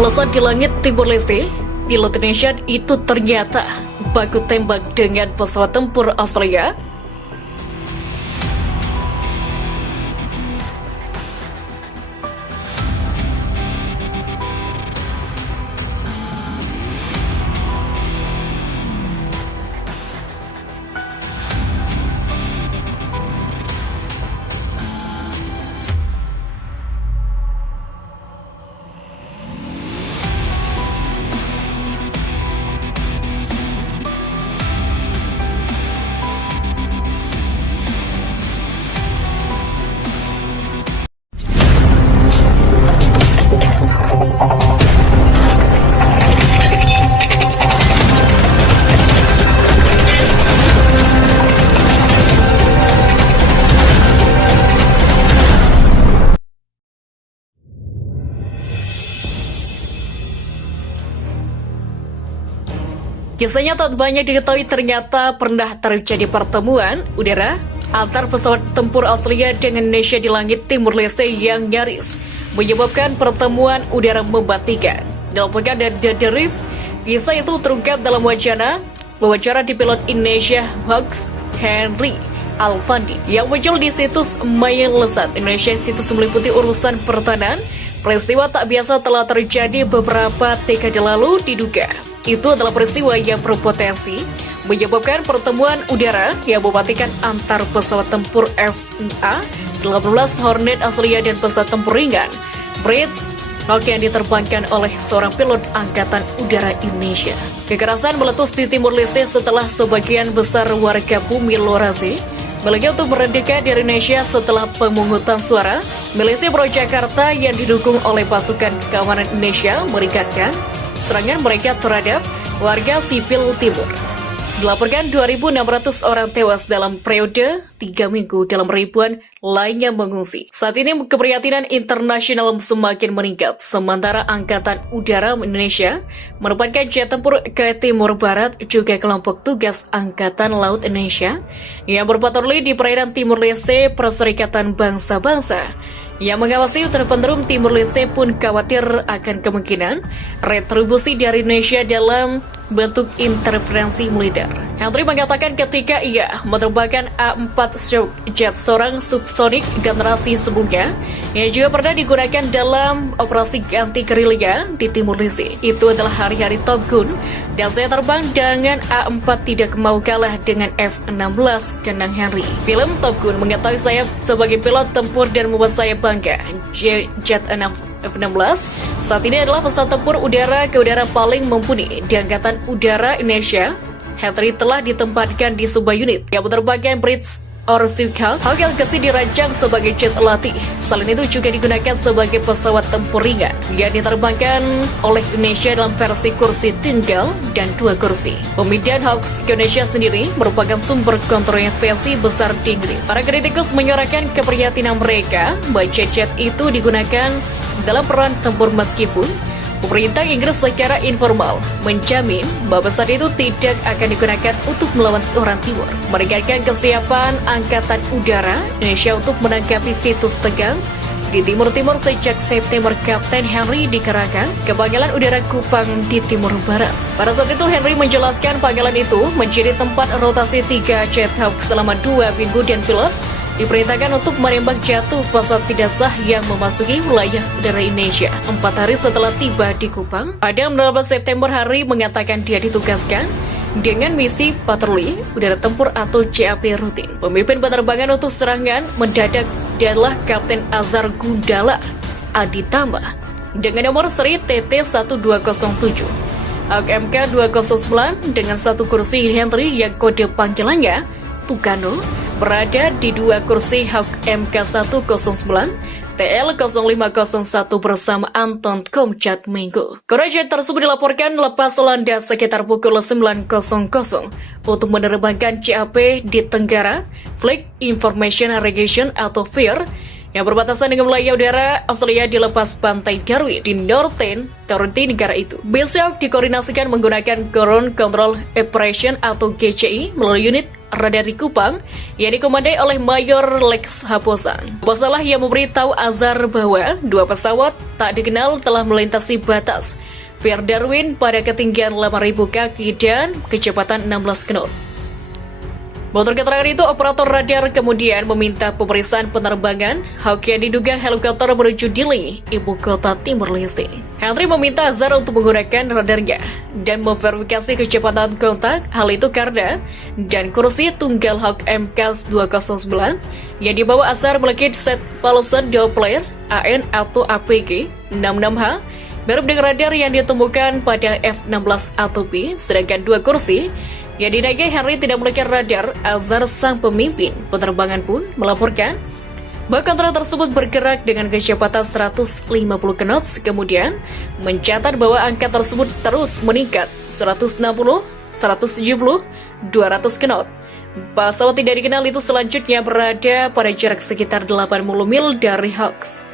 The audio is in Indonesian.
Melesat di langit Timur Leste, pilot Indonesia itu ternyata baku tembak dengan pesawat tempur Australia. Kisahnya tak banyak diketahui, ternyata pernah terjadi pertemuan udara antar pesawat tempur Australia dengan Indonesia di langit Timur Leste yang nyaris menyebabkan pertemuan udara mematikan. Dilaporkan dari The Reef, kisah itu terungkap dalam wawancara di pilot Indonesia Hawks Henry Alfandi yang muncul di situs MyLesat Indonesia. Situs meliputi urusan pertahanan. Peristiwa tak biasa telah terjadi beberapa dekade lalu diduga. Itu adalah peristiwa yang berpotensi menyebabkan pertemuan udara yang mematikan antar pesawat tempur F-18 Hornet Australia dan pesawat tempur ringan British Hawk yang diterbangkan oleh seorang pilot Angkatan Udara Indonesia. Kekerasan meletus di Timur Leste setelah sebagian besar warga bumi Lorasi memilih untuk merdeka dari Indonesia setelah pemungutan suara. Milisi Pro Jakarta yang didukung oleh pasukan keamanan Indonesia meningkatkan serangan mereka terhadap warga sipil timur. Dilaporkan 2.600 orang tewas dalam periode 3 minggu dalam ribuan lainnya mengungsi. Saat ini keprihatinan internasional semakin meningkat, sementara Angkatan Udara Indonesia menempatkan jet tempur ke Timur Barat, juga kelompok tugas Angkatan Laut Indonesia yang berpatroli di perairan Timur Leste. Perserikatan Bangsa-Bangsa yang mengawasi terpenterum Timur Leste pun khawatir akan kemungkinan retribusi dari Indonesia dalam bentuk intervensi militer. Henry mengatakan ketika ia menerbangkan A4 Shock jet seorang subsonik generasi sebelumnya yang juga pernah digunakan dalam operasi anti gerilya di Timur Leste. Itu adalah hari-hari Top Gun dan saya terbang dengan A4 tidak mau kalah dengan F-16, kenang Henry. Film Top Gun mengetahui saya sebagai pilot tempur dan membuat saya bangga. Jet F-16 saat ini adalah pesawat tempur udara ke udara paling mumpuni di Angkatan Udara Indonesia. Henry telah ditempatkan di sebuah unit yang menerbangkan British Hawk yang dirancang sebagai jet latih. Selain itu juga digunakan sebagai pesawat tempur ringan yang diterbangkan oleh Indonesia dalam versi kursi tunggal dan 2 kursi. Pemindahan Hawks ke Indonesia sendiri merupakan sumber kontroversi besar di Inggris. Para kritikus menyuarakan keprihatinan mereka bahwa jet-jet itu digunakan dalam peran tempur, meskipun pemerintah Inggris secara informal menjamin bahwa pesawat itu tidak akan digunakan untuk melawan orang timur, menekankan kesiapan Angkatan Udara Indonesia untuk menanggapi situs tegang di timur-timur sejak September. Kapten Henry dikerahkan ke Pangkalan Udara Kupang di Timur Barat. Pada saat itu Henry menjelaskan pangkalan itu menjadi tempat rotasi 3 jet Hawk selama 2 minggu dan pilot diperintahkan untuk menembak jatuh pesawat tidak sah yang memasuki wilayah udara Indonesia. 4 hari setelah tiba di Kupang, pada 19 September, Henry mengatakan dia ditugaskan dengan misi patroli udara tempur atau CAP rutin. Pemimpin penerbangan untuk serangan mendadak adalah Kapten Azhar Gundala Aditama dengan nomor seri TT1207. Hawk MK209 dengan 1 kursi Henry yang kode panggilannya Tucano berada di 2 kursi Hawk MK109 TL0501 bersama Anton Komcat Minggu. Jet tersebut dilaporkan lepas landas sekitar pukul 9.00 untuk menerbangkan CAP di Tenggara Flight Information Region atau FIR yang berbatasan dengan wilayah udara Australia di lepas pantai Darwin di Northern Territory negara itu. Besok dikoordinasikan menggunakan Ground Control Operation atau GCI melalui unit radar di Kupang yang dikomandai oleh Mayor Lex Haposan. Masalah yang memberitahu Azhar bahwa dua pesawat tak dikenal telah melintasi batas Fair Darwin pada ketinggian 8.000 kaki dan kecepatan 16 knot. Menurut keterangan itu, operator radar kemudian meminta pemeriksaan penerbangan Hawk yang diduga helikopter menuju Dili, ibu kota Timur Leste. Henry meminta Azhar untuk menggunakan radarnya dan memverifikasi kecepatan kontak, hal itu karena dan kursi tunggal Hawk MK209 yang dibawa Azhar memiliki set Paulson Doppler AN atau APG 66H, mirip dengan radar yang ditemukan pada F-16 atau B, sedangkan dua kursi yang dinaiki Henry tidak memiliki radar. Azhar, sang pemimpin penerbangan, pun melaporkan bahwa kontra tersebut bergerak dengan kecepatan 150 knot, kemudian mencatat bahwa angka tersebut terus meningkat 160, 170, 200 knot. Pesawat tidak dikenal itu selanjutnya berada pada jarak sekitar 80 mil dari Hawks.